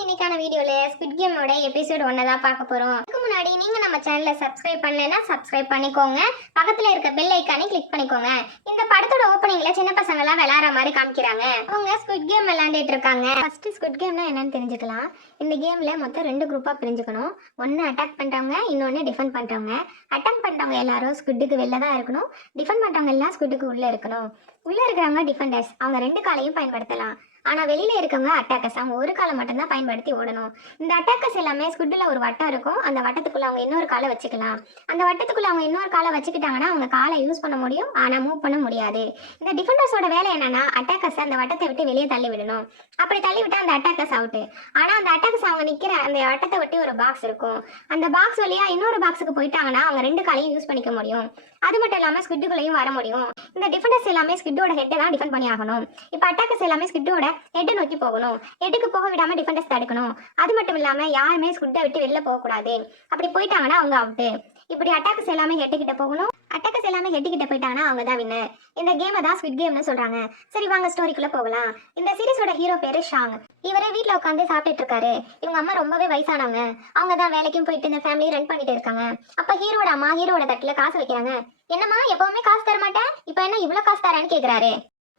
இன்னைக்கான வீடியோல ஸ்குவிட் கேமோட எபிசோட் 1 தான் பார்க்க போறோம். அதுக்கு முன்னாடி நீங்க நம்ம சேனலை சப்ஸ்கிரைப் பண்ணலைன்னா சப்ஸ்கிரைப் பண்ணிக்கோங்க. பக்கத்துல இருக்க பெல் ஐகானை கிளிக் பண்ணிக்கோங்க. இந்த படத்தோட ஓப்பனிங்ல சின்ன பசங்க எல்லாம் விளையாடுற மாதிரி காமிக்கிறாங்க. அவங்க ஸ்குவிட் கேம் விளையாண்டுட்டு இருக்காங்க. ஃபர்ஸ்ட் ஸ்குவிட் கேம்னா என்னன்னு தெரிஞ்சுக்கலாம். இந்த கேம்ல மொத்தம் 2 குரூப்பா பிரிஞ்சுக்கணும். ஒன்னு அட்டாக் பண்றவங்க, இன்னொன்னு டிஃபெண்ட் பண்றவங்க. அட்டாக் பண்றவங்க எல்லாரும் ஸ்குவிட்டுக்கு வெளில தான் இருக்கணும். டிஃபெண்ட் பண்றவங்க எல்லாம் ஸ்குவிட்டுக்கு உள்ள இருக்கணும். உள்ள இருக்கிறவங்க டிஃபெண்டர்ஸ், அவங்க 2 காலையும் பயன்படுத்தலாம். ஆனால் வெளியில் இருக்கவங்க அட்டாக்கர்ஸ், அவங்க ஒரு காலை மட்டும்தான் பயன்படுத்தி ஓடணும். இந்த அட்டாக்கர்ஸ் எல்லாமே ஸ்குட்டில் ஒரு வட்டம் இருக்கும். அந்த வட்டத்துக்குள்ளே அவங்க இன்னொரு காலை வச்சுக்கலாம். அந்த வட்டத்துக்குள்ளே அவங்க இன்னொரு காலை வச்சுக்கிட்டாங்கன்னா அவங்க காலை யூஸ் பண்ண முடியும், ஆனால் மூவ் பண்ண முடியாது. இந்த டிஃபெண்டர்ஸோட வேலை என்னன்னா அட்டாக்கர்ஸ் அந்த வட்டத்தை விட்டு வெளியே தள்ளி விடணும். அப்படி தள்ளி விட்டால் அந்த அட்டாக்கர்ஸ் அவுட்டு. ஆனால் அந்த அட்டாக்கர்ஸ் அவங்க நிற்கிற அந்த வட்டத்தை ஒட்டி ஒரு பாக்ஸ் இருக்கும். அந்த பாக்ஸ் வழியாக இன்னொரு பாக்ஸுக்கு போயிட்டாங்கன்னா அவங்க 2 காலையும் யூஸ் பண்ணிக்க முடியும். அது மட்டும் இல்லாமல் ஸ்குட்டுக்குள்ளேயும் வர முடியும். இந்த டிஃபெண்டர்ஸ் எல்லாமே ஸ்குட்டோட ஹெட்டை தான் டிஃபெண்ட் பண்ணி ஆகணும். இப்போ அட்டாக்கர்ஸ் எல்லாமே ஸ்குட்டோட ஹெட்டை நோக்கி போகணும். ஹெட்டுக்கு போக விடாம டிஃபெண்டர்ஸ் தடுக்கணும். அது மட்டும் இல்லாம யாருமே ஸ்குட்டை விட்டு வெளில போகக்கூடாது. அப்படி போயிட்டாங்கன்னா அவங்க அவுட்டு. இப்படி அட்டாக்கர்ஸ் எல்லாமே ஹெட்டு கிட்ட போகணும். அட்டாக்கர்ஸ் எல்லாமே ஹெட்டு கிட்ட போயிட்டாங்கன்னா அவங்க தான் வின்னர். இந்த கேமை தான் ஸ்குவிட் கேம்னு சொல்றாங்க. சரி வாங்க ஸ்டோரிக்குள்ள போகலாம். இந்த சீரிஸோட ஹீரோ பேரு ஷாங். இவரே வீட்டில் உட்காந்து சாப்பிட்டுட்டு இருக்காரு. இவங்க அம்மா ரொம்பவே வயசானவங்க. அவங்க தான் வேலைக்கும் போயிட்டு இந்த ஃபேமிலி ரன் பண்ணிட்டு இருக்காங்க. அப்ப ஹீரோட அம்மா ஹீரோட தட்டுல காசு வைக்கிறாங்க. என்னம்மா எப்பவுமே காசு தர மாட்டேன், இப்ப என்ன இவ்வளவு காசு தரேன்னு கேக்குறாரு.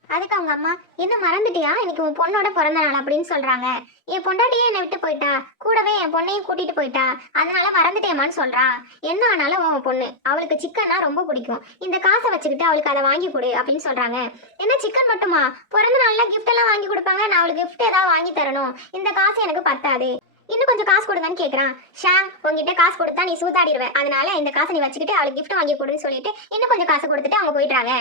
அதுக்கு அவங்க அம்மா, என்ன மறந்துட்டியா, இன்னைக்கு உன் பொண்ணோட பிறந்த நாள் அப்படின்னு சொல்றாங்க. என் பொண்டாட்டியே என்னை விட்டு போயிட்டா, கூடவே என் பொண்ணையும் கூட்டிட்டு போயிட்டா, அதனால மறந்துட்டேமான்னு சொல்றான். என்ன ஆனாலும் உன் பொண்ணு, அவளுக்கு சிக்கன்னா ரொம்ப பிடிக்கும், இந்த காசை வச்சுக்கிட்டு அவளுக்கு அதை வாங்கி கொடு அப்படின்னு சொல்றாங்க. என்ன சிக்கன் மட்டுமா, பிறந்த நாள்ல கிஃப்ட் எல்லாம் வாங்கி கொடுப்பாங்க, நான் அவளுக்கு கிஃப்ட் ஏதாவது வாங்கி தரணும், இந்த காசு எனக்கு பத்தாது, இன்னும் கொஞ்சம் காசு கொடுங்கன்னு கேட்குறான். ஷாங், உங்ககிட்ட காசு கொடுத்தா நீ சூதாடிடுவேன், அதனால இந்த காசை நீ வச்சுக்கிட்டு அவளுக்கு கிஃப்ட் வாங்கி கொடுன்னு சொல்லிட்டு இன்னும் கொஞ்சம் காசு கொடுத்துட்டு அவங்க போயிடுறாங்க.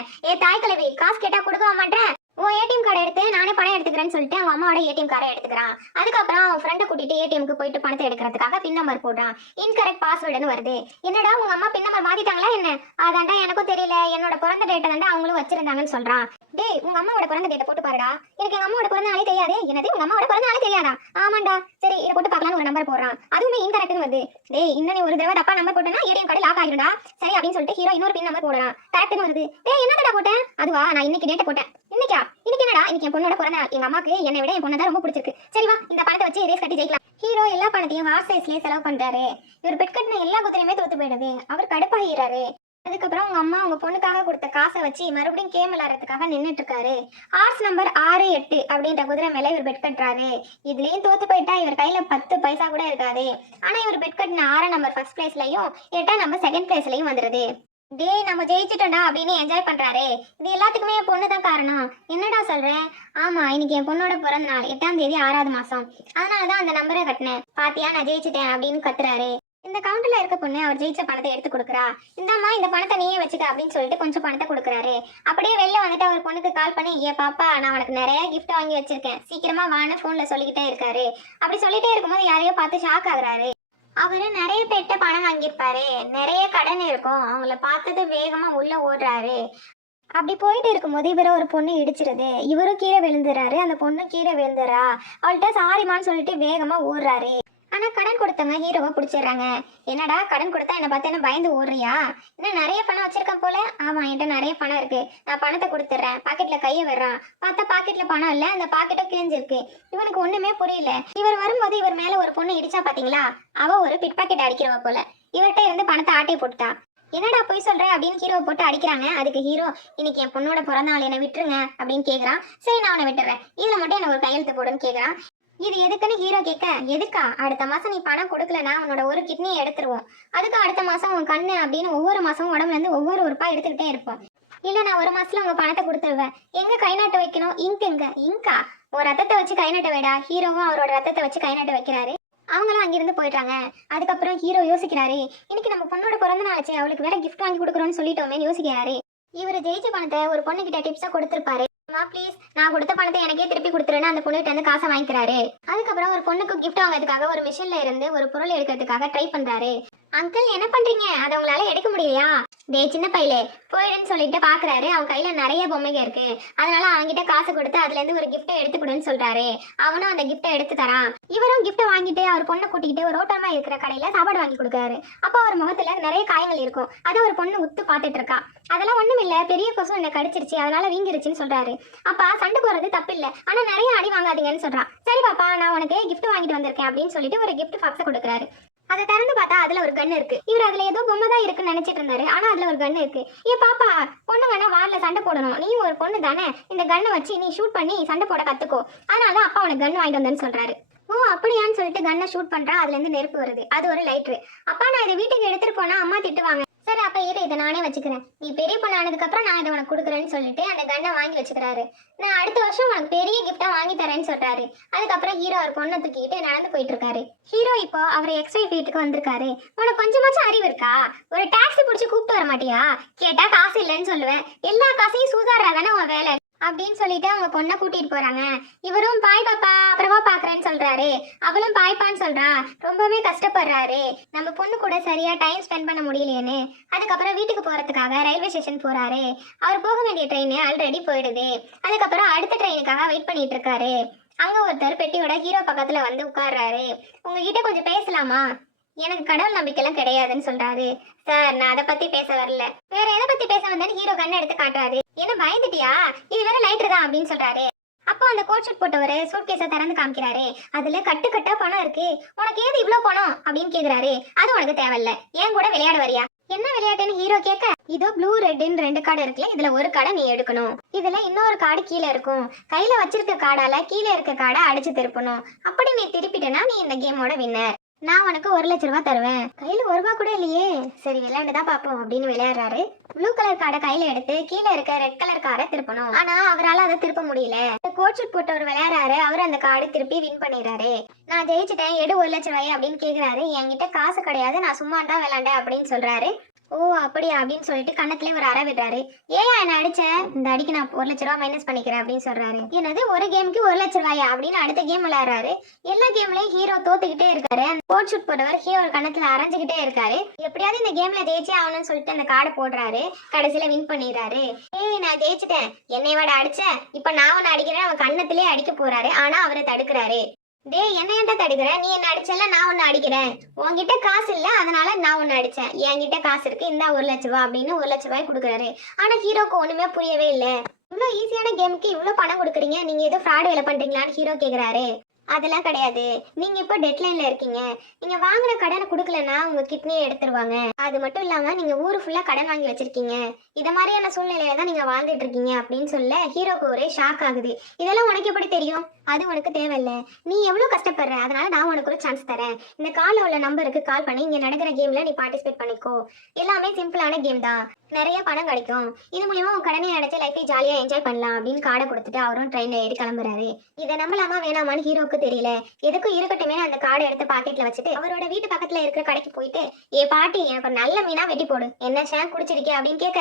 தாய் கிழவி, காசு கேட்டா கொடுக்க மாட்டேன், உன் ஏடிஎம் கார்டை எடுத்து நானே பணம் எடுத்துக்கிறேன்னு சொல்லிட்டு அவங்க அம்மாவோட ஏடிஎம் கார்டை எடுத்துக்கிறான். அதுக்கப்புறம் அவன் ஃப்ரெண்டை கூட்டிட்டு ஏடிஎம்க்கு போயிட்டு பணத்தை எடுக்கிறதுக்காக பின் நம்பர் போடுறான். இன்கரெக்ட் பாஸ்வேர்டுன்னு வருது. என்னடா உங்க அம்மா பின் நம்பர் மாத்திட்டாங்களா என்ன? அதாண்டா எனக்கும் தெரியல, என்னோட பிறந்த டேட்டை தாண்டா அவங்களும் வச்சிருந்தாங்கன்னு சொல்றான். டேய், உங்க அம்மாவோட பிறந்த டேட்டை போட்டு பாருடா, எனக்கு எங்க அம்மாவோட பிறந்த நாளே தெரியாது. என்னது, உங்க அம்மாவோட பிறந்த நாளே தெரியாதா? ஆமாண்டா, சரி இதை போட்டு பார்க்கலாம்னு ஒரு நம்பர் போடுறான். அதுவுமே இன்கரெக்ட்னு வருது. டேய், இன்னும் நீ ஒரு தடவை தப்பா நம்பர் போட்டேன்னா ஏடிஎம் கார்டு லாக் ஆகிடும்டா. சரி அப்படின்னு சொல்லிட்டு ஹீரோ இன்னொரு பின் நம்பர் போடுறான். கரெக்ட்னு வருது. டேய், என்னடா போட்டேன்? அதுவா, நான் இன்னைக்கு டேட்டை போட்டேன். இன்னைக்கு என்னடா, இன்னைக்கு என் பொண்ணோட பிறந்த நாள், எங்க அம்மாக்கு என்னை விட என் பொண்ணு தான் ரொம்ப பிடிச்சிருக்கு. சரி வா, இந்த பணத்தை வச்சு ரேஸ் கட்டி ஜெயிக்கலாம். ஹீரோ எல்லா பணத்தையும் ஹார்ஸ் சைஸ்லயே செலவு பண்றாரு. இவர் பெட் கட்டின எல்லா குதிரையுமே தோத்து போயிடுது. அவர் கடுப்பாகிறாரு. அதுக்கப்புறம் உங்க அம்மா உங்க பொண்ணுக்காக கொடுத்த காசை வச்சு மறுபடியும் கேம் விளையாடுறதுக்காக நின்றுட்டு இருக்காரு. ஹார்ஸ் நம்பர் 6, 8 அப்படின்ற குதிரை மேல இவர் பெட் கட்டுறாரு. இதுலயும் தோத்து போயிட்டா இவர் கையில 10 பைசா கூட இருக்காது. ஆனா இவர் பெட் கட்டின 6 நம்பர் ஃபர்ஸ்ட் பிளேஸ்லயும் 8 நம்பர் செகண்ட் பிளேஸ்லயும் வந்துருது. டேய், நம்ம ஜெயிச்சிட்டோம்டா அப்படின்னு என்ஜாய் பண்றாரு. இது எல்லாத்துக்குமே என் பொண்ணு தான் காரணம். என்னடா சொல்றேன்? ஆமா, இன்னைக்கு என் பொண்ணோட பிறந்த நாள், 8ஆம் தேதி 6வது மாசம், அதனாலதான் அந்த நம்பரை கட்டினேன். பாத்தியா, நான் ஜெயிச்சிட்டேன் அப்படின்னு கத்துறாரு. இந்த கவுண்டர்ல இருக்க பொண்ணு அவர் ஜெயிச்ச பணத்தை எடுத்து கொடுக்குறா. இந்தாம்மா, இந்த பணத்தை நீயே வச்சுக்க அப்படின்னு சொல்லிட்டு கொஞ்சம் பணத்தை கொடுக்குறாரு. அப்படியே வெளில வந்துட்டு அவர் பொண்ணுக்கு கால் பண்ணி, ஏ பாப்பா, நான் உனக்கு நிறைய கிஃப்ட் வாங்கி வச்சிருக்கேன், சீக்கிரமா வான்னு போன்ல சொல்லிக்கிட்டே இருக்காரு. அப்படி சொல்லிட்டே இருக்கும்போது யாரையோ பார்த்து ஷாக் ஆகுறாரு. அவரு நிறைய பேர்கிட்ட பணம் வாங்கியிருப்பாரு, நிறைய கடன் இருக்கும், அவங்கள பார்த்தது வேகமா உள்ள ஓடுறாரு. அப்படி போயிட்டு இருக்கும்போது இவரை ஒரு பொண்ணு இடிச்சிருது. இவரும் கீழே விழுந்துறாரு, அந்த பொண்ணு கீழே விழுந்துறா. அவள்கிட்ட சாரிமான்னு சொல்லிட்டு வேகமா ஓடுறாரு. ஆனா கடன் கொடுத்தவங்க ஹீரோவை பிடிச்சிடுறாங்க. என்னடா, கடன் கொடுத்தா என்ன பார்த்து என்ன பயந்து ஓடுறியா? இன்னும் நிறைய பணம் வச்சிருக்கேன் போல. ஆமா, என்கிட்ட நிறைய பணம் இருக்கு, நான் பணத்தை கொடுத்துட்றேன். பாக்கெட்ல கையை வர்றான். பார்த்தா பாக்கெட்ல பணம் இல்ல, அந்த பாக்கெட்டும் கிழிஞ்சிருக்கு. இவனுக்கு ஒண்ணுமே புரியல. இவர் வரும்போது இவர் மேல ஒரு பொண்ணு இடிச்சா பாத்தீங்களா, அவ ஒரு பிட் பாக்கெட் அடிக்கிறவ போல. இவர்கிட்ட இருந்து பணத்தை ஆட்டை போட்டுட்டா. என்னடா போய் சொல்ற அப்படின்னு ஹீரோவை போட்டு அடிக்கிறாங்க. அதுக்கு ஹீரோ, இன்னைக்கு என் பொண்ணோட பிறந்த நாள், என்னை விட்டுருங்க அப்படின்னு கேக்குறான். சரி, நான் உன்னை விட்டுறேன், இதுல மட்டும் என்ன ஒரு கையெழுத்து போடுன்னு கேக்குறான். இது எதுக்குன்னு ஹீரோ கேட்க, எதுக்கா, அடுத்த மாசம் நீ பணம் கொடுக்கலன்னா உன்னோட ஒரு கிட்னியை எடுத்துருவோம், அதுக்கு அடுத்த மாசம் உன் கண்ணு அப்படின்னு ஒவ்வொரு மாசமும் உடம்புல இருந்து ஒவ்வொரு உறுப்பா எடுத்துக்கிட்டே இருப்போம். இல்ல, நான் ஒரு மாசத்துல உங்க பணத்தை கொடுத்துருவேன். எங்க கை நாட்டு வைக்கணும்? எங்க இங்கா, ஒரு ரத்தத்தை வச்சு கை நாட்ட வைடா. ஹீரோவும் அவரோட ரத்தத்தை வச்சு கை நாட்ட வைக்கிறாரு. அவங்களும் அங்கிருந்து போயிடுறாங்க. அதுக்கப்புறம் ஹீரோ யோசிக்கிறாரு, இன்னைக்கு நம்ம பொண்ணோட பிறந்த நாளாச்சு, அவளுக்கு வேற கிஃப்ட் வாங்கி கொடுக்குறோம்னு சொல்லிட்டோமே யோசிக்கிறாரு. இவர் ஜெயிச்ச பணத்தை ஒரு பொண்ணு கிட்ட டிப்ஸா கொடுத்துருப்பாரு. ப்ளீஸ், நான் கொடுத்த பணத்தை எனக்கே திருப்பி கொடுத்துருன்னு அந்த பொண்ணுகிட்ட இருந்து காசை வாங்கிக்கிறாரு. அதுக்கப்புறம் ஒரு பொண்ணுக்கு கிஃப்ட் வாங்கிறதுக்காக ஒரு மிஷின்ல இருந்து ஒரு பொருள் எடுக்கிறதுக்காக ட்ரை பண்றாரு. அங்கிள் என்ன பண்றீங்க? அதை உங்களால எடுக்க முடியலையா? டேய் சின்ன பையலே, போயிடுன்னு சொல்லிட்டு பாக்குறாரு. அவன் கையில நிறைய பொம்மைங்க இருக்கு. அதனால அவன்கிட்ட காசு கொடுத்து அதுல இருந்து ஒரு கிஃப்ட் எடுத்துக்கொடுன்னு சொல்றாரு. அவனும் அந்த கிஃப்ட்டை எடுத்து தரான். இவரும் கிஃப்ட்டை வாங்கிட்டு அவர் பொண்ணை கூட்டிக்கிட்டு ஒரு ரோட்டமா இருக்கிற கடையில சாப்பாடு வாங்கி கொடுக்குறாரு. அப்போ அவர் முகத்துல நிறைய காயங்கள் இருக்கும். அதை ஒரு பொண்ணு உத்து பார்த்துட்டு இருக்கா. அதெல்லாம் ஒண்ணும் இல்ல, பெரிய கொசு என்னை கடிச்சிருச்சு, அதனால வீங்கிருச்சுன்னு சொல்றாரு. அப்பா சண்டை போடுறது தப்பு இல்ல, ஆனா நிறைய அடி வாங்காதீங்கன்னு சொல்றான். சரி பாப்பா, நான் உனக்கு கிஃப்ட் வாங்கிட்டு வந்திருக்கேன் அப்படின்னு சொல்லிட்டு ஒரு கிஃப்ட் பாக்ஸை கொடுக்குறாரு. அதை திறந்து பார்த்தா அதுல ஒரு கன் இருக்கு. இவர் அதுல ஏதோ பொம்மை தான் இருக்குன்னு நினைச்சிட்டு இருந்தாரு. ஆனா அதுல ஒரு கன் இருக்கு. ஏ பாப்பா, பொண்ணு வேணா வார்ல சண்டை போடணும், நீ ஒரு பொண்ணு தானே, இந்த கன்னை வச்சு நீ ஷூட் பண்ணி சண்டை போட கத்துக்கோ, அதனால அப்பா உனக்கு கன் வாங்கிட்டு வந்தேன்னு சொல்றாரு. ஓ அப்படியான்னு சொல்லிட்டு கன்னை ஷூட் பண்றா. அதுல இருந்து நெருப்பு வருது. அது ஒரு லைட்ரு. அப்பா நான் இதை வீட்டுக்கு எடுத்துட்டு போனா அம்மா திட்டுவாங்க. சரி அப்ப இதை நானே வச்சுக்கிறேன், நீ பெரிய பொண்ணு ஆனதுக்கு அப்புறம் நான் இதை உனக்கு கொடுக்குறேன்னு சொல்லிட்டு அந்த கன்னை வாங்கி வச்சுக்கிறாரு. நான் அடுத்த வருஷம் உனக்கு பெரிய கிஃப்டா வாங்கி தரேன்னு சொல்றாரு. அதுக்கப்புறம் ஹீரோ அவர் பொண்ணை தூக்கிட்டு நடந்து போயிட்டு இருக்காரு. ஹீரோ இப்போ அவர் எக்ஸ்-ஒய்ஃப் வீட்டுக்கு வந்திருக்காரு. உனக்கு கொஞ்சமாச்சும் அறிவு இருக்கா? ஒரு டாக்ஸி பிடிச்சி கூப்பிட்டு வர மாட்டியா? கேட்டா காசு இல்லைன்னு சொல்லுவேன். எல்லா காசையும் சூதாடுறாதானே உன் வேலை அப்படின்னு சொல்லிட்டு அவங்க பொண்ணை கூட்டிட்டு போறாங்க. இவரும் பாய் பாப்பா அப்புறமா பாக்குறேன்னு சொல்றாரு. அவளும் பாய்ப்பான்னு சொல்றா. ரொம்பவே கஷ்டப்படுறாரு. நம்ம பொண்ணு கூட சரியா டைம் ஸ்பெண்ட் பண்ண முடியலையேன்னு. அதுக்கப்புறம் வீட்டுக்கு போறதுக்காக ரயில்வே ஸ்டேஷன் போறாரு. அவர் போக வேண்டிய ட்ரெயின் ஆல்ரெடி போயிடுது. அதுக்கப்புறம் அடுத்த ட்ரெயினுக்காக வெயிட் பண்ணிட்டு இருக்காரு. அங்க ஒருத்தர் பெட்டியோட ஹீரோ பக்கத்துல வந்து உட்கார்றாரு. உங்ககிட்ட கொஞ்சம் பேசலாமா? எனக்கு கடவுள் நம்பிக்கைலாம் கிடையாதுன்னு சொல்றாரு. சார் நான் அதை பத்தி பேச வரல, வேற எதை பத்தி பேச வந்தேன்னு ஹீரோ கண்ணை எடுத்து காட்டுறாரு. என்ன பயந்துட்டியா? இது வேற லைட்டர் தான் அப்படின்னு சொல்றாரு. அப்போ அந்த கோட் ஷூட் போட்டவரு சூட்கேஸை திறந்து காமிக்கிறாரு. அதுல கட்டு கட்டா பணம் இருக்கு. உனக்கு ஏது இவ்வளவு பணம் அப்படின்னு கேக்குறாரு. அது உனக்கு தேவையில்ல, ஏன் கூட விளையாட வரியா? என்ன விளையாட்டுன்னு ஹீரோ கேட்க, இதோ ப்ளூ ரெட்னு 2 கார்டு இருக்குல்ல, இதுல ஒரு கார்டை நீ எடுக்கணும், இதுல இன்னொரு கார்டு கீழே இருக்கும். கையில வச்சிருக்க கார்டால கீழே இருக்க கார்டை அடிச்சு திருப்பணும். அப்படி நீ திருப்பிட்டனா நீ இந்த கேமோட வின்னர். நான் உனக்கு 1,00,000 ரூபாய் தருவேன். கையில 1 ரூபாய் கூட இல்லையே. சரி விளையாண்டுதான் பாப்போம் அப்படின்னு விளையாடுறாரு. ப்ளூ கலர் கார்டை கையில எடுத்து கீழே இருக்க ரெட் கலர் கார்டை திருப்பணும். ஆனா அவரால் அதை திருப்ப முடியல. கோட் ஷூட் போட்டவர் விளையாடுறாரு. அவர் அந்த கார்டு திருப்பி வின் பண்ணிடுறாரு. நான் ஜெயிச்சிட்டேன், எடு 1,00,000 ரூபாய் அப்படின்னு கேக்குறாரு. என்கிட்ட காசு கிடையாது, நான் சும்மா தான் விளையாண்டேன் அப்படின்னு சொல்றாரு. ஓ அப்படியா அப்படின்னு சொல்லிட்டு கண்ணத்துல ஒரு அற விடுறாரு. ஏயா என்ன அடிச்ச? இந்த அடிக்கு நான் 1,00,000 ரூபாய் மைனஸ் பண்ணிக்கிறேன் அப்படின்னு சொல்றாரு. என்னது ஒரு கேமுக்கு 1,00,000 ரூபாயா அப்படின்னு அடுத்த கேம் விளையாடுறாரு. எல்லா கேம்லயும் ஹீரோ தோத்துக்கிட்டே இருக்காரு. கோட் ஷூட் போட்டவர் ஹீரோ கண்ணத்துல அரைஞ்சுக்கிட்டே இருக்காரு. எப்படியாவது இந்த கேம்ல ஜெயிச்சே ஆகணும்னு சொல்லிட்டு அந்த கார்டை போடுறாரு. கடைசியில வின் பண்ணிடுறாரு. ஏய் நான் ஜெயிச்சிட்டேன், என்னை விட அடிச்ச, இப்ப நான் உன்னை அடிக்கிறேன். அவன் கண்ணத்திலே அடிக்க போறாரு. ஆனா அவரை தடுக்கிறாரு. டேய் என்ன ஏன்டா தடுக்கிற? நீ என்ன அடிச்சல, நான் உன்னை அடிக்கிறேன். உன்கிட்ட காசு இல்ல, அதனால நான் உன்னை அடிச்சேன். என்கிட்ட காசு இருக்கு, இந்த 1,00,000 ரூபாய் அப்படின்னு 1,00,000 ரூபாய் கொடுக்குறாரு. ஆனா ஹீரோக்கு ஒண்ணுமே புரியவே இல்ல. இவ்வளவு ஈஸியான கேமுக்கு இவ்வளவு பணம் கொடுக்குறீங்க, நீங்க ஏதோ ஃப்ராட் வேலை பண்றீங்களான்னு ஹீரோ கேக்குறாரு. அதெல்லாம் கிடையாது, நீங்க இப்போ டெட்லைன்ல இருக்கீங்க. நீங்க வாங்கின கடனை கொடுக்கலன்னா உங்க கிட்னியை எடுத்துருவாங்க. அது மட்டும் இல்லாம நீங்க ஊரு ஃபுல்லா கடன் வாங்கி வச்சிருக்கீங்க. இத மாதிரியான சூழ்நிலையில தான் நீங்க வாழ்ந்துட்டு இருக்கீங்க அப்படின்னு சொல்ல ஹீரோக்கு ஒரே ஷாக் ஆகுது. இதெல்லாம் உனக்கு எப்படி தெரியும்? அது உனக்கு தேவையில்ல, நீ எவ்வளவு கஷ்டப்படுற, அதனால நான் உனக்கு ஒரு சான்ஸ் தரேன். இந்த கால்ல உள்ள நம்பருக்கு கால் பண்ணி இங்க நடக்கிற கேம்ல நீ பார்ட்டிசிபேட் பண்ணிக்கோ. எல்லாமே சிம்பிளான கேம் தான், நிறைய பணம் கிடைக்கும். இது மூலியமா உன் கடனை அடைச்சு லைஃபை ஜாலியா என்ஜாய் பண்ணலாம் அப்படின்னு கார்டை கொடுத்துட்டு அவரும் ட்ரெயின்ல ஏறி கிளம்புறாரு. இதை நம்பலாமா வேணாமான்னு ஹீரோக்கு தெரியல. எதுக்கும் இருக்கட்டுமே அந்த கார்டை எடுத்து பாக்கெட்ல வச்சுட்டு அவரோட வீட்டு பக்கத்துல இருக்கிற கடைக்கு போயிட்டு, ஏ பாட்டி எனக்கு ஒரு நல்ல மீனா வெட்டி போடு, என்ன ஷேங்க் குடிச்சிருக்கே அப்படின்னு கேட்க,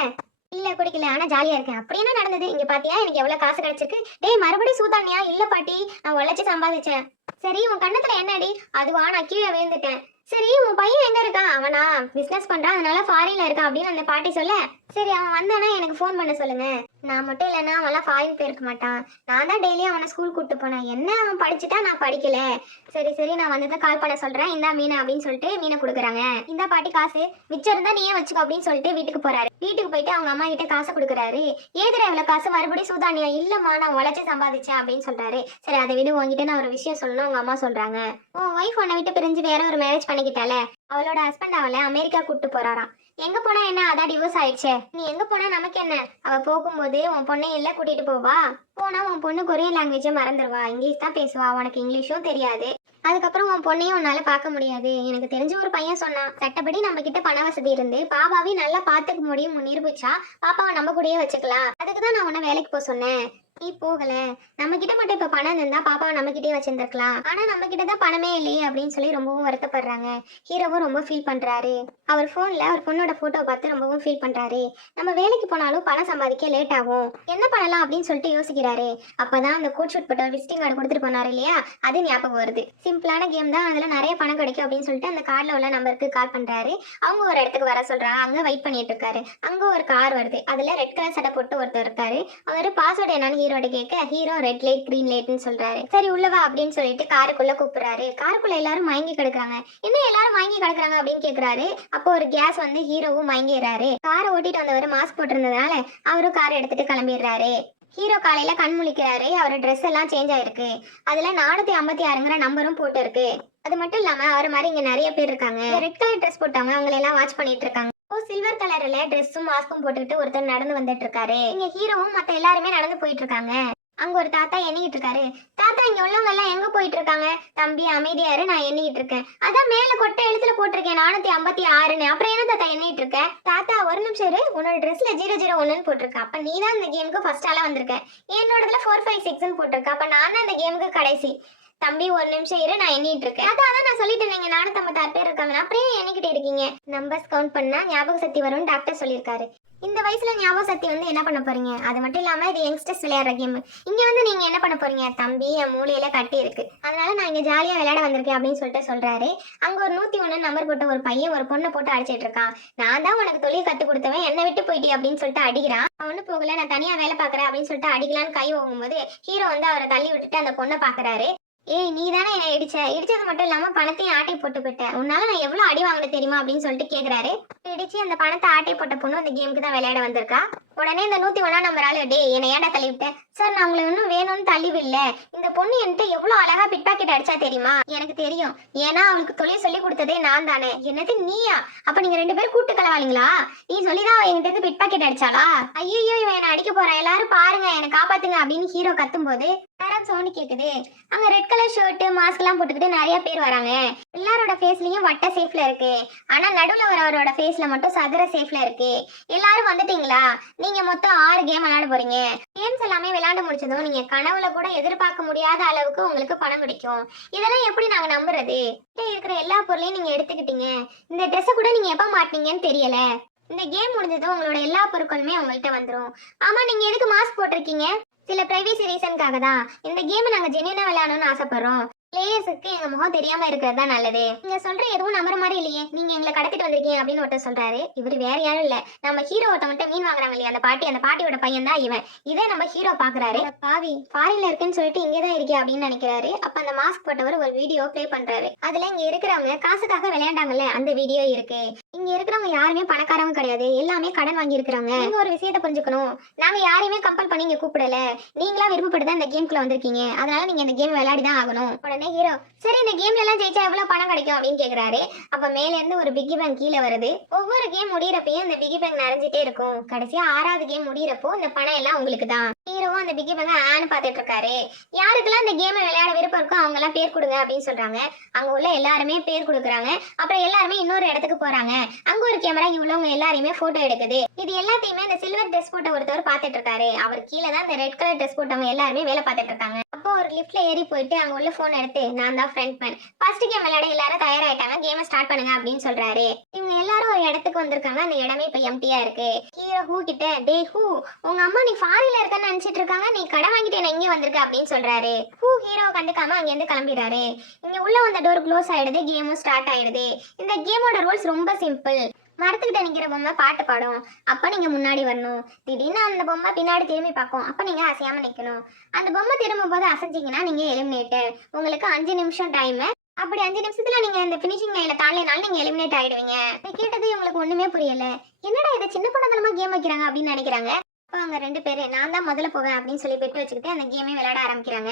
இல்ல குடிக்கல ஆனா ஜாலியா இருக்கேன். அப்படி என்ன நடந்தது இங்க பாத்தியா, எனக்கு எவ்வளவு காசு கிடைச்சிருக்கு? டேய் மறுபடியும் சூதானியா? இல்ல பாட்டி நான் உழைச்சு சம்பாதிச்சேன். சரி உன் கண்ணத்துல என்னடி? அதுவா நான் கீழே விழுந்துட்டேன். சரி உன் பையன் எங்க இருக்கான்? அவனா பிசினஸ் பண்றான், அதனால ஃபாரின்ல இருக்கான் அப்படின்னு அந்த பாட்டி சொல்ல, சரி அவன் வந்தானா எனக்கு ஃபோன் பண்ண சொல்லுங்க. நான் மட்டும் இல்லைன்னா அவன்லாம் ஃபாரின் போயிருக்க மாட்டான். நான் தான் டெய்லியும் அவனை ஸ்கூல் கூப்பிட்டு போனேன். என்ன அவன் படிச்சுட்டா நான் படிக்கல. சரி சரி நான் வந்ததை கால் பண்ண சொல்றேன், இந்தா மீனை அப்படின்னு சொல்லிட்டு மீனை கொடுக்குறாங்க. இந்த பாட்டி காசு மிச்சம் நீயே வச்சுக்கோ அப்படின்னு சொல்லிட்டு வீட்டுக்கு போறாரு. வீட்டுக்கு போயிட்டு அவங்க அம்மா கிட்ட காசு கொடுக்குறாரு. ஏதுடா இவ்வளவு காசு? மறுபடியும் சூதானியா? இல்லம்மா நான் உழைச்சி சம்பாதிச்சேன் அப்படின்னு சொல்றாரு. சரி அதை விட உங்ககிட்ட நான் ஒரு விஷயம் சொல்லணும். அவங்க அம்மா சொல்றாங்க, உன் ஒய்ஃப் உன்னை விட்டு பிரிஞ்சு வேற ஒரு மேரேஜ் பண்ணிக்கிட்டால, அவளோட ஹஸ்பண்ட் அவளை அமெரிக்கா கூப்பிட்டு போறாராம். எங்க போனா என்ன, அதான் டிவோர்ஸ் ஆயிடுச்சே, நீ எங்க போனா நமக்கு என்ன? அவ போகும்போது உன் பொண்ணை எல்லாம் கூட்டிட்டு போவா. போனா உன் பொண்ணு கொரியன் லாங்குவேஜை மறந்துடுவா, இங்கிலீஷ் தான் பேசுவா, உனக்கு இங்கிலீஷும் தெரியாது. அதுக்கப்புறம் உன் பொண்ணையும் உன்னால பார்க்க முடியாது. எனக்கு தெரிஞ்ச ஒரு பையன் சொன்னான், சட்டப்படி நம்ம கிட்ட பண வசதி இருந்து பாபாவையும் நல்லா பாத்துக்க முடியும் நிரூபிச்சா பாப்பாவை நம்ம கூடயே வச்சுக்கலாம். அதுக்குதான் நான் உன்னை வேலைக்கு போக சொன்னேன். நீ போகல, நம்ம கிட்ட மட்டும் இப்ப பணம் இருந்தா பாப்பாவை நம்ம கிட்டே வச்சிருந்திருக்கலாம். ஆனா நம்ம கிட்ட தான் பணமே இல்லையே அப்படின்னு சொல்லி ரொம்பவும் வருத்தப்படுறாங்க. ஹீரோவும் ரொம்ப ஃபீல் பண்றாரு. அவர் போன்ல அவர் பொண்ணோட போட்டோ பார்த்து ரொம்பவும் ஃபீல் பண்றாரு. நம்ம வேலைக்கு போனாலும் பணம் சம்பாதிக்க லேட் ஆகும், என்ன பண்ணலாம் அப்படின்னு சொல்லிட்டு யோசிக்கிறாரு. அப்பதான் அந்த கோட் ஷூட் போட்ட விசிட்டிங் கார்டு கொடுத்துட்டு போனாரு இல்லையா, அது ஞாபகம் வருது. சிம்பிளான கேம் தான், அதுல நிறைய பணம் கிடைக்கும் அப்படின்னு சொல்லிட்டு அந்த கார்டுல உள்ள நம்பருக்கு கால் பண்றாரு. அவங்க ஒரு இடத்துக்கு வர சொல்றாங்க. அங்க வெயிட் பண்ணிட்டு இருக்காரு. அங்க ஒரு கார் வருது. அதுல ரெட் கலர் சட்டை போட்டு ஒருத்தர் இருக்காரு. அவரு பாஸ்வேர்டு என்னன்னு ஹீரோட கேட்க ஹீரோ ரெட் லைட் கிரீன் லைட்னு சொல்றாரு. சரி உள்ளவா அப்படின்னு சொல்லிட்டு காருக்குள்ள கூப்பிடுறாரு. காருக்குள்ள எல்லாரும் மயங்கி கிடக்குறாங்க. என்ன எல்லாரும் மயங்கி கிடக்குறாங்க அப்படின்னு கேக்குறாரு. அப்போ ஒரு கேஸ் வந்து ஹீரோவும் மயங்கிடுறாரு. காரை ஓட்டிட்டு வந்தவர் மாஸ்க் போட்டிருந்ததுனால அவரும் காரை எடுத்துட்டு கிளம்பிடுறாரு. ஹீரோ காலையில கண் முழிக்கிறாரு. அவர் ட்ரெஸ் எல்லாம் சேஞ்ச் ஆயிருக்கு. அதுல 456ங்கிற நம்பரும் போட்டு இருக்கு. அது மட்டும் இல்லாம அவர் மாதிரி இங்க நிறைய பேர் இருக்காங்க. ரெட் கலர் ட்ரெஸ் போட்டவங்க அவங்களை எல்லாம் வாட்ச் பண்ணிட்டு இருக்காங்க. சில்வர் கலர்ல ட்ரெஸ்ஸும் மாஸ்க்கும் போட்டுக்கிட்டு ஒருத்தர் நடந்து வந்துட்டு இருக்காரு. இங்க ஹீரோவும் மத்த எல்லாருமே நடந்து போயிட்டு இருக்காங்க. அங்க ஒரு தாத்தா எண்ணிக்கிட்டு இருக்காரு. தாத்தா, இங்க உள்ளவங்க எல்லாம் எங்க போயிட்டு இருக்காங்க? தம்பி அமைதியாரு, நான் எண்ணிக்கிட்டு இருக்கேன். அதான் மேல கொட்டை எழுத்துல போட்டிருக்கேன் 456ன்னு. அப்புறம் என்ன தாத்தா எண்ணிட்டு இருக்க? தாத்தா ஒரு நிமிஷம் இரு, உன்னோட ட்ரெஸ்ல 001ன்னு போட்டிருக்க. அப்ப நீ தான் இந்த கேமுக்கு ஃபர்ஸ்ட் ஆளா வந்திருக்க. என்னோடதுல 456ன்னு போட்டிருக்க. அப்ப நான் தான் இந்த கேமுக்கு கடைசி. தம்பி ஒரு நிமிஷம் இரு, நான் எண்ணிட்டு இருக்கேன். அதான் நான் சொல்லிட்டேன், நீங்க 456 பேர் இருக்காங்க, அப்படியே எண்ணிக்கிட்டே இருக்கீங்க. நம்பர்ஸ் கவுண்ட் பண்ணா ஞாபக சக்தி வரும்னு டாக்டர் சொல்லியிருக்காரு. இந்த வயசுல ஞாபக சக்தி வந்து என்ன பண்ண போறீங்க? அது மட்டும் இல்லாம இது யங்ஸ்டர்ஸ் விளையாடுற கேம். இங்க வந்து நீங்க என்ன பண்ண போறீங்க? தம்பி என் மூளையில கட்டி இருக்கு, அதனால நான் இங்க ஜாலியா விளையாட வந்திருக்கேன் அப்படின்னு சொல்லிட்டு சொல்றாரு. அங்க ஒரு 101 நம்பர் போட்ட ஒரு பையன் ஒரு பொண்ணை போட்டு அடிச்சிட்டு இருக்கான். நான் தான் உனக்கு தொழில் கத்து கொடுத்தவன், என்னை விட்டு போயிட்டி அப்படின்னு சொல்லிட்டு அடிக்கிறான். அவனு போகல, நான் தனியா வேலை பாக்குறேன் அப்படின்னு சொல்லிட்டு அடிக்கலான்னு கை வாங்கும்போது ஹீரோ வந்து அவரை தள்ளி விட்டுட்டு அந்த பொண்ணை பாக்குறாரு. ஏய், நீ தானே என்னை இடிச்சது மட்டும் இல்லாம பணத்தையும் ஆட்டை போட்டு போயிட்டேன், உன்னால நான் எவ்வளவு அடி வாங்கின தெரியுமா அப்படின்னு சொல்லிட்டு கேக்குறாரு. இடிச்சு அந்த பணத்தை ஆட்டை போட்ட பொண்ணு அந்த கேமுக்கு தான் விளையாட வந்திருக்கா. உடனே இந்த 101 நம்பர் ஆளு, டே என்னை ஏன்டா தள்ளி விட்டேன்? சார், நான் உங்களை இன்னும் வேணும்னு தள்ளி விடல. இந்த பொண்ணு என்கிட்ட எவ்வளவு அழகா பிட் பாக்கெட் அடிச்சா தெரியுமா? எனக்கு தெரியும், ஏன்னா அவளுக்கு தொழில் சொல்லி கொடுத்ததே நான் தானே. என்னது நீயா? அப்ப நீங்க 2 பேரும் கூட்டு கலவாளிங்களா? நீ சொல்லிதான் அவ என்கிட்ட பிட் பாக்கெட் அடிச்சாளா? ஐயோ, இவன் என்ன அடிக்க போறான், எல்லாரும் பாருங்க, என்னை காப்பாத்துங்க அப்படின்னு ஹீரோ கத்தும் போது சவுண்ட் கேக்குது. அங்க ரெட் கலர் ஷர்ட் மாஸ்க் எல்லாம் போட்டுக்கிட்டு நிறைய பேர் வராங்க. எல்லாரோட ஃபேஸ்லயும் வட்ட சேஃப்ல இருக்கு. ஆனா நடுவுல வரவரோட ஃபேஸ்ல மட்டும் சதுர சேஃப்ல இருக்கு. எல்லாரும் வந்துட்டீங்களா? நீங்க மொத்தம் 6 கேம் விளையாட போறீங்க. கேம்ஸ் எல்லாமே விளையாண்டு முடிச்சதும் நீங்க கனவுல கூட எதிர்பார்க்க முடியாத அளவுக்கு உங்களுக்கு பணம் கிடைக்கும். இதெல்லாம் எப்படி நாங்க நம்புறது? இருக்கிற எல்லா பொருளையும் நீங்க எடுத்துக்கிட்டீங்க. இந்த ட்ரெஸ் கூட நீங்க எப்ப மாட்டீங்கன்னு தெரியல. இந்த கேம் முடிஞ்சதும் உங்களோட எல்லா பொருட்களுமே உங்கள்கிட்ட வந்துடும். ஆமா, நீங்க எதுக்கு மாஸ்க் போட்டிருக்கீங்க? சில பிரைவேசி ரீசனுக்காக தான். இந்த கேம் நாங்க ஜென்யூனா விளையாடணும்னு ஆசைப்படுறோம். பிளேயர்ஸுக்கு எங்க முகம் தெரியாம இருக்கிறது தான் நல்லது. நீங்க சொல்ற எதுவும் நம்புற மாதிரி இல்லையே, நீங்க எங்களை கடத்திட்டு வந்திருக்கீங்க அப்படின்னு ஒருத்தர் சொல்றாரு. இவர் வேற யாரும் இல்ல, நம்ம ஹீரோ ஒருத்தவங்க மீன் வாங்குறாங்க இல்லையா, அந்த பாட்டியோட பையன் தான் இவன். இதே நம்ம ஹீரோ பாக்குறாரு. பாவி ஃபாரின்ல இருக்குன்னு சொல்லிட்டு இங்கதான் இருக்கே அப்படின்னு நினைக்கிறாரு. அப்ப அந்த மாஸ்க் போட்டவர் ஒரு வீடியோ பிளே பண்றாரு. அதுல இங்க இருக்கிறவங்க காசுக்காக விளையாண்டாங்கல்ல, அந்த வீடியோ இருக்கு. இங்க இருக்கிறவங்க யாருமே பணக்காரங்க கிடையாது, எல்லாமே கடன் வாங்கி இருக்கிறாங்க. நீங்க ஒரு விஷயத்த புரிஞ்சுக்கணும், நாங்க யாரையுமே கம்பல் பண்ணி இங்க கூப்பிடல. நீங்களா விருப்பப்பட்டு தான் இந்த கேம்குள்ள வந்திருக்கீங்க, அதனால நீங்க இந்த கேம் விளையாடி தான் ஆகணும். ஹீரோ, சரி இந்த கேம்ல எல்லாம் ஜெயிச்சா எவ்வளவு பணம் கிடைக்கும் அப்படின்னு கேக்குறாரு. அப்ப மேல இருந்து ஒரு பிக்கி பேங்க் கீழே வருது. ஒவ்வொரு கேம் முடியறப்பையும் இந்த பிக்கி பேங்க் நிறைஞ்சிட்டே இருக்கும். கடைசியா 6வது கேம் முடியறப்போ இந்த பணம் எல்லாம் உங்களுக்கு தான். ஹீரோவும் அந்த பிக்கி பேங்க ஆன்னு பாத்துட்டு இருக்காரு. யாருக்கெல்லாம் இந்த கேம் விளையாட விருப்பம் இருக்கோ அவங்க எல்லாம் பேர் கொடுங்க அப்படின்னு சொல்றாங்க. அங்க உள்ள எல்லாருமே பேர் கொடுக்குறாங்க. அப்புறம் எல்லாருமே இன்னொரு இடத்துக்கு போறாங்க. அங்க ஒரு கேமரா இவ்வளவுங்க எல்லாரையுமே போட்டோ எடுக்குது. இது எல்லாத்தையுமே இந்த சில்வர் ட்ரெஸ் போட்ட ஒருத்தவர் பாத்துட்டு இருக்காரு. அவர் கீழே தான் இந்த ரெட் கலர் ட்ரெஸ் போட்டவங்க எல்லாருமே வேலை பார்த்துட்டு இருக்காங்க. அப்போ ஒரு லிஃப்ட்ல ஏறி போயிட்டு அங்க உள்ள போன் எடுத்து, நான் தான் ஃப்ரண்ட் மேன், ஃபர்ஸ்ட் கேம் விளையாட எல்லாரும் தயாராயிட்டாங்க, கேமை ஸ்டார்ட் பண்ணுங்க அப்படின்னு சொல்றாரு. இவங்க எல்லாரும் ஒரு இடத்துக்கு வந்திருக்காங்க. அந்த இடமே இப்ப எம்டியா இருக்கு. ஹீரோ ஹூ கிட்ட, டே ஹூ, உங்க அம்மா நீ ஃபாரின்ல இருக்கன்னு நினைச்சிட்டு இருக்காங்க, நீ கடை வாங்கிட்டு என்ன இங்க வந்திருக்க அப்படின்னு சொல்றாரு. ஹூ ஹீரோவை கண்டுக்காம அங்க இருந்து கிளம்பிடுறாரு. இங்க உள்ள வந்த டோர் க்ளோஸ் ஆயிடுது. கேமும் ஸ்டார்ட் ஆயிடுது. இந்த கேமோட ரூல்ஸ் ரொம்ப சிம்பிள். மரத்துக்கிட்ட நிக்கிற பொம்மை பாட்டு பாடும், அப்ப நீங்க முன்னாடி வரணும். திடீர்னு அந்த பொம்மை பின்னாடி திரும்பி பார்க்கும், அப்ப நீங்க அசையாம நிக்கணும். அந்த பொம்மை திரும்பும் போது அசைஞ்சிங்கன்னா நீங்க எலிமினேட்டர். உங்களுக்கு 5 நிமிஷம் டைம். அப்படி 5 நிமிஷத்துல நீங்க இந்த பினிஷிங் லைன்ல தாண்டினாலும் நீங்க எலிமினேட் ஆயிடுவீங்க. இதை கேட்டது உங்களுக்கு ஒண்ணுமே புரியல. என்னடா இதை சின்ன படத்தனமா கேம் வைக்கிறாங்க அப்படின்னு நினைக்கிறாங்க. அப்போ அவங்க 2 பேரு நான் தான் முதல்ல போவேன் அப்படின்னு சொல்லி பெட்டு வச்சுக்கிட்டு அந்த கேமே விளையாட ஆரம்பிக்கிறாங்க.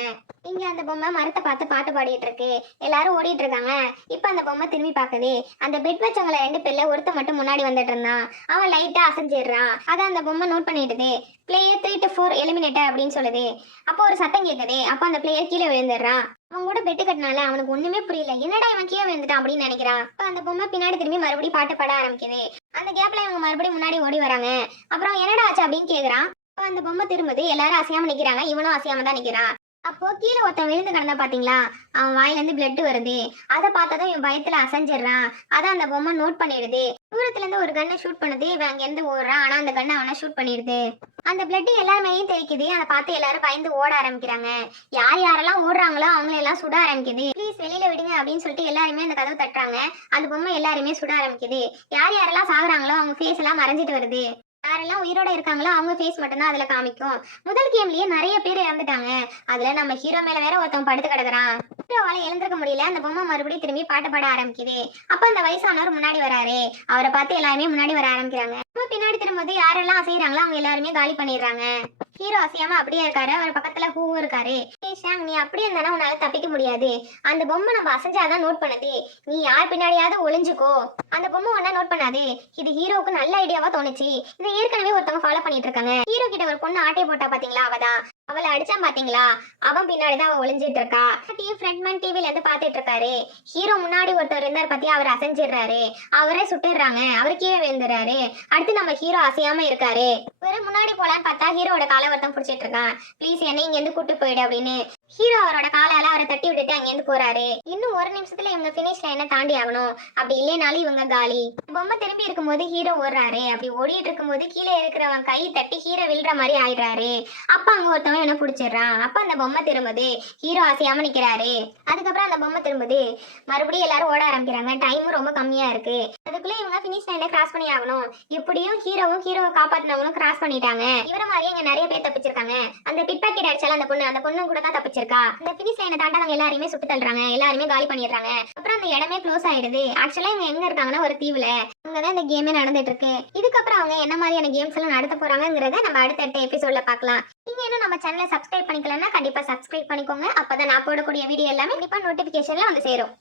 இங்க அந்த பொம்மை மரத்தை பார்த்து பாட்டு பாடிட்டு இருக்கு. எல்லாரும் ஓடிட்டு இருக்காங்க. இப்ப அந்த பொம்மை திரும்பி பாக்குது. அந்த பெட் வச்சவங்கள 2 பேர்ல ஒருத்த மட்டும் முன்னாடி வந்துட்டு இருந்தான். அவன் லைட்டா அசைஞ்சிடுறான். அதை அந்த பொம்மை நோட் பண்ணிடுது. பிளேயர் 3 to 4 எலிமினேட்டர் அப்படின்னு சொல்லுது. அப்போ ஒரு சத்தம் கேட்குது. அப்போ அந்த பிளேயர் கீழே விழுந்துடுறான். அவன் கூட பெட்டு கட்டினால அவனுக்கு ஒண்ணுமே புரியல. என்னடா இவன் கீழே விழுந்துட்டான் அப்படின்னு நினைக்கிறான். அப்ப அந்த பொம்மை பின்னாடி திரும்பி மறுபடியும் பாட்டு பாட ஆரம்பிக்குது. அந்த கேப்ல இவங்க மறுபடியும் முன்னாடி ஓடி வராங்க. அப்புறம் என்னடா ஆச்சு அப்படின்னு கேக்குறான். அப்ப அந்த பொம்மை திரும்புது, எல்லாரும் அசையாம நிக்கிறாங்க, இவனும் அசையாம தான் நிக்கிறான். அப்போ கீழே ஒருத்தன் விழுந்து கிடந்தா பாத்தீங்களா, அவன் வாயில இருந்து பிளட் வருது. அதை பார்த்ததும் இவன் பயத்துல அசைஞ்சிடுறான். அதை அந்த பொம்மை நோட் பண்ணிடுது. தூரத்துல இருந்து ஒரு கண்ணை ஷூட் பண்ணுது, இவன் அங்க இருந்து ஓடுறான். ஆனா அந்த கண்ணை அவனை ஷூட் பண்ணிடுது. அந்த பிளட் எல்லாருமேயும் தெரிக்குது. அதை பார்த்து எல்லாரும் பயந்து ஓட ஆரம்பிக்கிறாங்க. யார் யாரெல்லாம் ஓடுறாங்களோ அவங்கள எல்லாம் சுட ஆரம்பிக்குது. ப்ளீஸ் வெளியில விடுங்க அப்படின்னு சொல்லிட்டு எல்லாருமே அந்த கதவு தட்டுறாங்க. அந்த பொம்மை எல்லாருமே சுட ஆரம்பிக்குது. யார் யாரெல்லாம் சாகுறாங்களோ அவங்க ஃபேஸ் எல்லாம் மறைஞ்சிட்டு வருது. யாரெல்லாம் உயிரோட இருக்காங்களோ அவங்க ஃபேஸ் மட்டும்தான் அதுல காமிக்கும். முதல் கேம்லயே நிறைய பேர் இறந்துட்டாங்க. அதுல நம்ம ஹீரோ மேல வேற ஒருத்தன் படுத்து கிடக்குறான். ஹீரோவால எழுந்திருக்க முடியல. அந்த பொம்மை மறுபடியும் திரும்பி பாட்டு பாட ஆரம்பிக்குது. அப்ப அந்த வயசானவர் முன்னாடி வராரு. அவரை பார்த்து எல்லாருமே முன்னாடி வர ஆரம்பிக்கிறாங்க. பின்னாடி திரும்பும்போது யாரெல்லாம் அசைறாங்களோ அவங்க எல்லாருமே காலி பண்ணிடுறாங்க. ஹீரோ அசையாம அப்படியே இருக்காரு. அவர் பக்கத்துல ஹூவும் இருக்காரு. ஷாங், நீ அப்படியே இருந்தா உன்னால தப்பிக்க முடியாது. அந்த பொம்மை நம்ம அசைஞ்சாதான் நோட் பண்ணுது. நீ யார் பின்னாடியாவது ஒளிஞ்சுக்கோ. அந்த பொம்மை ஒன்னா நோட் பண்ணாது. இது ஹீரோவுக்கு நல்ல ஐடியாவா தோணுச்சு. இதை ஏற்கனவே ஒருத்தவங்க ஃபாலோ பண்ணிட்டு இருக்காங்க. ஹீரோ கிட்ட ஒரு பொண்ணு ஆட்டை போட்டா பாத்தீங்களா, அவதான். அவளை அடிச்சான் பாத்தீங்களா, அவன் பின்னாடிதான் அவன் ஒளிஞ்சிட்டு இருக்கா. ஃப்ரெண்ட்மேன் டிவில இருந்து பாத்துட்டு இருக்காரு. ஹீரோ முன்னாடி ஒருத்தர் இருந்தார் பத்தி, அவர் அசைஞ்சிடுறாரு. அவரே சுட்டுறாங்க. அவரு கீழே விழுந்துறாரு. அடுத்து நம்ம ஹீரோ அசையாம இருக்காரு. வேற முன்னாடி போலான்னு பார்த்தா ஹீரோட காலை ஒருத்தன் பிடிச்சிட்டு இருக்கான். ப்ளீஸ் என்ன இங்க இருந்து கூட்டு போயிடு அப்படின்னு ஹீரோ அவரோட காலால அவரை தட்டி விட்டுட்டு அங்கேருந்து போறாரு. இன்னும் ஒரு நிமிஷத்துல இவங்க பினிஷ் லைனை தாண்டி ஆகணும். அப்படி இல்லைனாலும் இவங்க காலி. பொம்மை திரும்பி இருக்கும்போது ஹீரோ ஓடுறாரு. அப்படி ஓடிட்டு இருக்கும்போது கீழே இருக்கிறவன் கை தட்டி ஹீரோ விழுற மாதிரி ஆயிடுறாரு. அப்ப அங்க ஒருத்தவன் என்ன பிடிச்சிடுறான். அப்ப அந்த பொம்மை திரும்புது. ஹீரோ அசையாம நிக்கிறாரு. அதுக்கப்புறம் அந்த பொம்மை திரும்புது. மறுபடியும் எல்லாரும் ஓட ஆரம்பிக்கிறாங்க. டைமும் ரொம்ப கம்மியா இருக்கு. அதுக்குள்ள இவங்க பினிஷ் லைனை கிராஸ் பண்ணி ஆகணும். எப்படியும் ஹீரோவை காப்பாத்தினவங்களும் கிராஸ் பண்ணிட்டாங்க. இவர மாதிரியே இங்க நிறைய பேர் தப்பிச்சிருக்காங்க. அந்த பிட் பாக்கெட் அடிச்சால அந்த பொண்ணு கூட தான் தப்பிச்சிருக்கா. அந்த பினிஷ் லைனை தாண்டவங்க எல்லாருமே சுட்டு தள்ளுறாங்க. எல்லாருமே காலி பண்ணிடுறாங்க. அப்புறம் அந்த இடமே க்ளோஸ் ஆயிடுது. ஆக்சுவலா இவங்க எங்க இருக்காங்கன்னா ஒரு தீவுல. அங்கதான் இந்த கேமே நடந்துட்டு இருக்கு. இதுக்கப்புறம் அவங்க என்ன மாதிரியான கேம்ஸ் எல்லாம் நடத்த போறாங்கிறத நம்ம அடுத்த எபிசோட்ல பார்க்கலாம். நீங்க இன்னும் நம்ம சேனலை சப்ஸ்கிரைப் பண்ணிக்கலன்னா கண்டிப்பா சப்ஸ்கிரைப் பண்ணிக்கோங்க. அப்பதான் நான் போடக்கூடிய வீடியோ எல்லாமே கண்டிப்பா நோட்டிபிகேஷன்ல வந்து சேரும்.